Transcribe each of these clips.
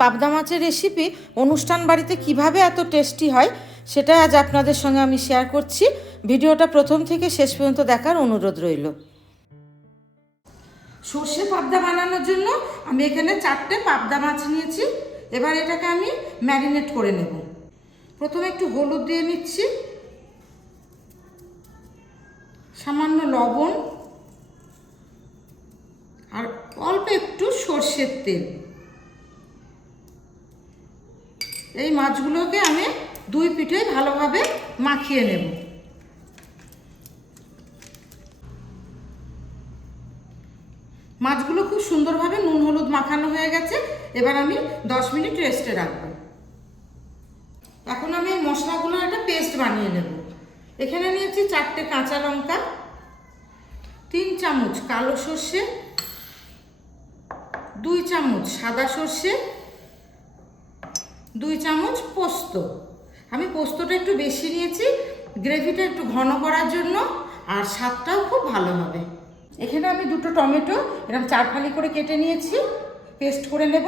পাবদা মাছের রেসিপি অনুষ্ঠান বাড়িতে কীভাবে এত টেস্টি হয়, সেটা আজ আপনাদের সঙ্গে আমি শেয়ার করছি। ভিডিওটা প্রথম থেকে শেষ পর্যন্ত দেখার অনুরোধ রইল। সর্ষে পাবদা বানানোর জন্য আমি এখানে চারটে পাবদা মাছ নিয়েছি। এবার এটাকে আমি ম্যারিনেট করে নেব। প্রথমে একটু হলুদ দিয়ে নিচ্ছি। সামান্য লবণ। আর অল্প একটু সর্ষের তেল। এই মাছগুলোকে আমি দুই পিঠে ভালোভাবে মাখিয়ে নেব। মাছগুলো খুব সুন্দরভাবে নুন হলুদ মাখানো হয়ে গেছে। এবার আমি দশ মিনিট রেস্টে রাখব। এখন আমি এই মশলাগুলোর একটা পেস্ট বানিয়ে নেব। এখানে নিয়েছি চারটে কাঁচা লঙ্কা, তিন চামচ কালো সর্ষে, দুই চামচ সাদা সর্ষে দুই চামচ পোস্ত। আমি পোস্তটা একটু বেশি নিয়েছি, গ্রেভিটা একটু ঘন করার জন্য, আর স্বাদটাও খুব ভালো হবে। এখানে আমি দুটো টমেটো এরকম চারফালি করে কেটে নিয়েছি, পেস্ট করে নেব,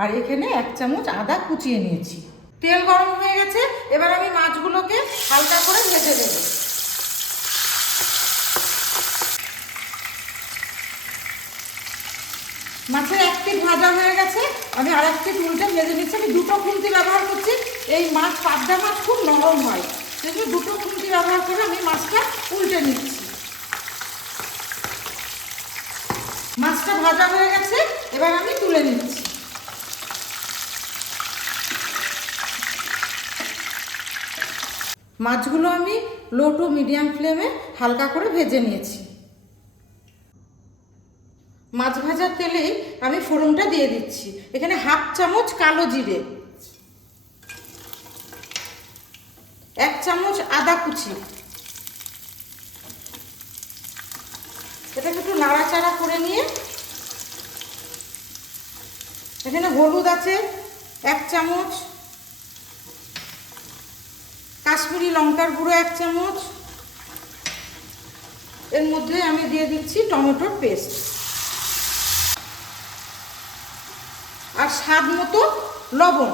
আর এখানে এক চামচ আদা কুচিয়ে নিয়েছি। তেল গরম হয়ে গেছে, এবার আমি মাছগুলোকে হালকা করে ভেজে দেব মাছের এক পিঠ ভাজা হয়ে গেছে, আমি আর এক পিঠ উল্টে ভেজে নিচ্ছি। আমি দুটো খুন্তি ব্যবহার করছি। এই মাছ, পাবদা মাছ খুব নরম হয়। সেজন্য দুটো খুন্তি ব্যবহার করে আমি মাছটা উল্টে নিচ্ছি। মাছটা ভাজা হয়ে গেছে, এবার আমি তুলে নিচ্ছি। মাছগুলো আমি লো টু মিডিয়াম ফ্লেমে হালকা করে ভেজে নিয়েছি। মাছ ভাজার তেলেই আমি ফোড়নটা দিয়ে দিচ্ছি। এখানে হাফ চামচ কালো জিরে, এক চামচ আদা কুচি। এটাকে একটু নাড়াচাড়া করে নিয়ে এখানে হলুদ আছে, এক চামচ। কাশ্মীরি লঙ্কার গুঁড়ো এক চামচ। এর মধ্যে আমি দিয়ে দিচ্ছি টমেটোর পেস্ট। আর স্বাদ মতো লবণ।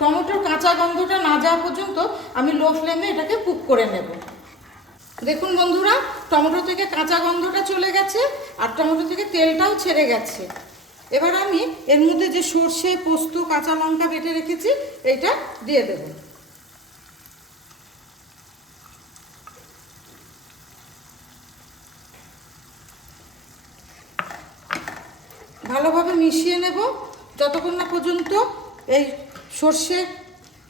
টমেটোর কাঁচা গন্ধটা না যাওয়া পর্যন্ত আমি লো ফ্লেমে এটাকে কুক করে নেব। দেখুন বন্ধুরা, টমেটো থেকে কাঁচা গন্ধটা চলে গেছে আর টমেটো থেকে তেলটাও ছেড়ে গেছে। এবার আমি এর মধ্যে যে সর্ষে, পোস্ত, কাঁচা লঙ্কা বেটে রেখেছি, এইটা দিয়ে দেব। ভালোভাবে মিশিয়ে নেব। যতক্ষণ না পর্যন্ত এই সর্ষে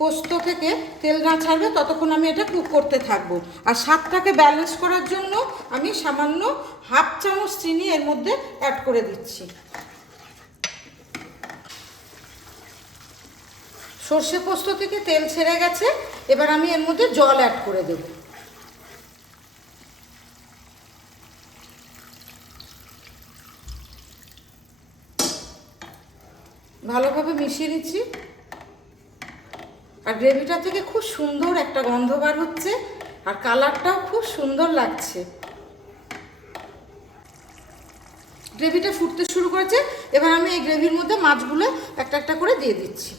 পোস্ত থেকে তেল না ছাড়বে, ততক্ষণ আমি এটা কুক করতে থাকব। আর স্বাদটাকে ব্যালেন্স করার জন্য আমি সামান্য হাফ চামচ চিনি এর মধ্যে অ্যাড করে দিচ্ছি। সর্ষে পোস্ত থেকে তেল ছেড়ে গেছে, এবার আমি এর মধ্যে জল অ্যাড করে দেব। ভালোভাবে মিশিয়ে নিচ্ছি আর গ্রেভিটা থেকে খুব সুন্দর একটা গন্ধ বার হচ্ছে, আর কালারটাও খুব সুন্দর লাগছে। গ্রেভিটা ফুটতে শুরু করেছে, এবার আমি এই গ্রেভির মধ্যে মাছগুলো একটা একটা করে দিয়ে দিচ্ছি।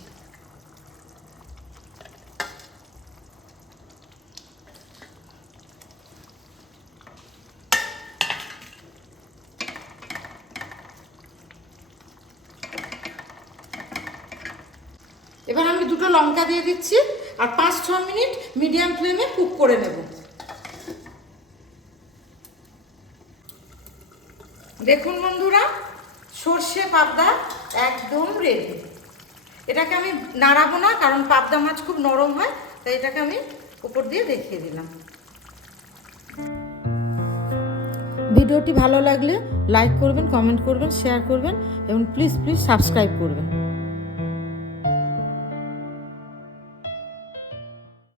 এবার আমি দুটো লঙ্কা দিয়ে দিচ্ছি আর পাঁচ, ছ মিনিট মিডিয়াম ফ্লেমে কুক করে নেব। দেখুন বন্ধুরা, সর্ষে পাবদা একদম রেডি এটাকে আমি নাড়াবো না, কারণ পাবদা মাছ খুব নরম হয়, তাই এটাকে আমি উপর দিয়ে দেখিয়ে দিলাম। ভিডিওটি ভালো লাগলে লাইক করবেন, কমেন্ট করবেন, শেয়ার করবেন, এবং প্লিজ প্লিজ সাবস্ক্রাইব করবেন।